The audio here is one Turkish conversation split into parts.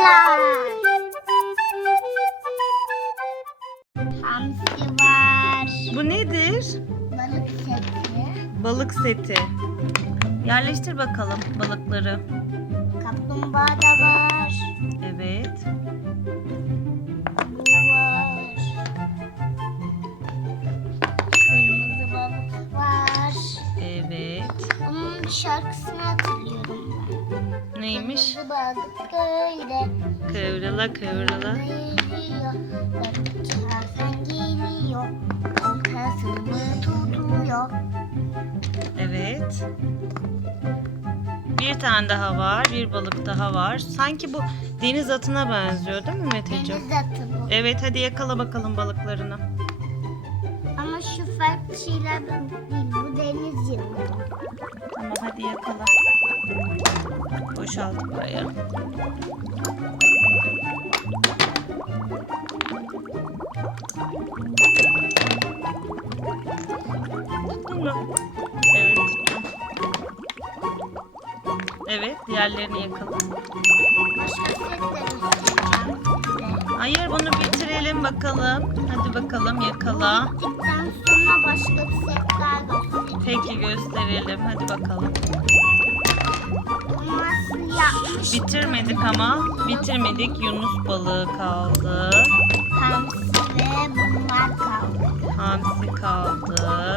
balıklar. Hamsi var. Bu nedir? Balık seti. Balık seti. Yerleştir bakalım balıkları. Kaplumbağa da var. Evet. Bu var. Kırmızı balık var. Evet. Onun şarkısını hatırlıyorum balık böyle Kıvrıla kıvrıla. geliyor. Tutuyor. Evet. Bir tane daha var. Bir balık daha var. Sanki bu deniz atına benziyor değil mi Meteciğim? Deniz atı bu. Evet hadi yakala bakalım balıklarını. Ama şu farklı şeyler değil. Bu deniz yılanı. Tamam hadi yakala. Boşalt buraya. Evet. Evet diğerlerini size. Hayır bunu bitirelim bakalım. Hadi bakalım yakala. Sonra başka bir set. Peki gösterelim. Hadi bakalım. Nasıl yapmış? Bitirmedik ama. Bitirmedik. Yunus balığı kaldı. Hamsi ve bunlar kaldı. Hamsi kaldı.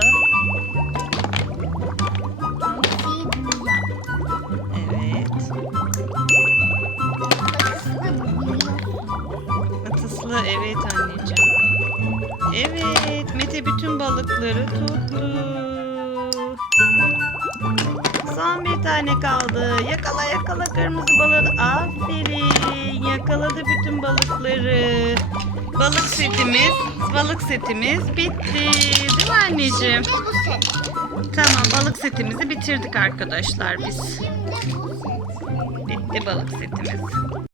Hamsi dünya. Evet. Atıslı evet anneciğim. Evet Mete bütün balıkları tuttu. Son bir tane kaldı. Yakala yakala kırmızı balığı. Aferin. Yakaladı bütün balıkları. Balık setimiz, balık setimiz bitti. Değil mi anneciğim? Şimdi bu set. Tamam balık setimizi bitirdik arkadaşlar biz. Şimdi bu set. Bitti balık setimiz.